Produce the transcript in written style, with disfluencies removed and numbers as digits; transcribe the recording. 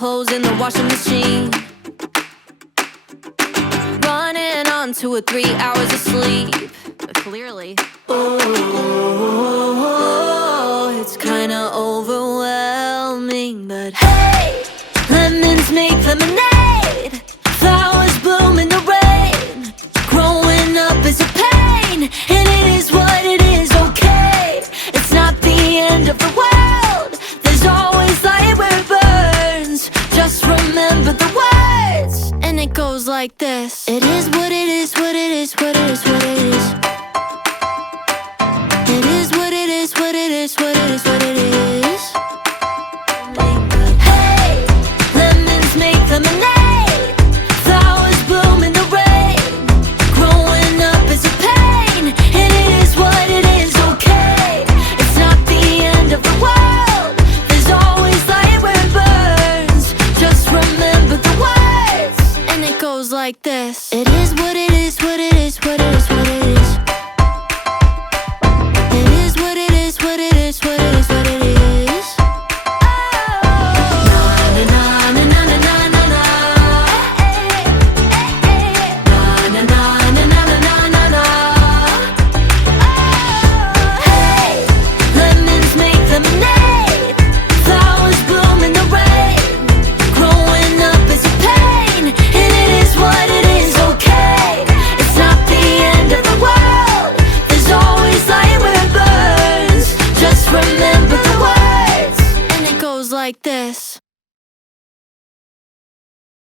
clothes in the washing machine. Running on 2 or 3 hours of sleep. But clearly, oh, it's kinda overwhelming. But hey, lemons make lemonade. Flowers bloom in the rain. Growing up is a pain, and it is what it is, okay. It's not the end of the world. There's always light where it burns. Just remember the words, and it goes like this. It is what it is, what it is, what it is, what it is. It is what it is, what it is, what it is, what it is.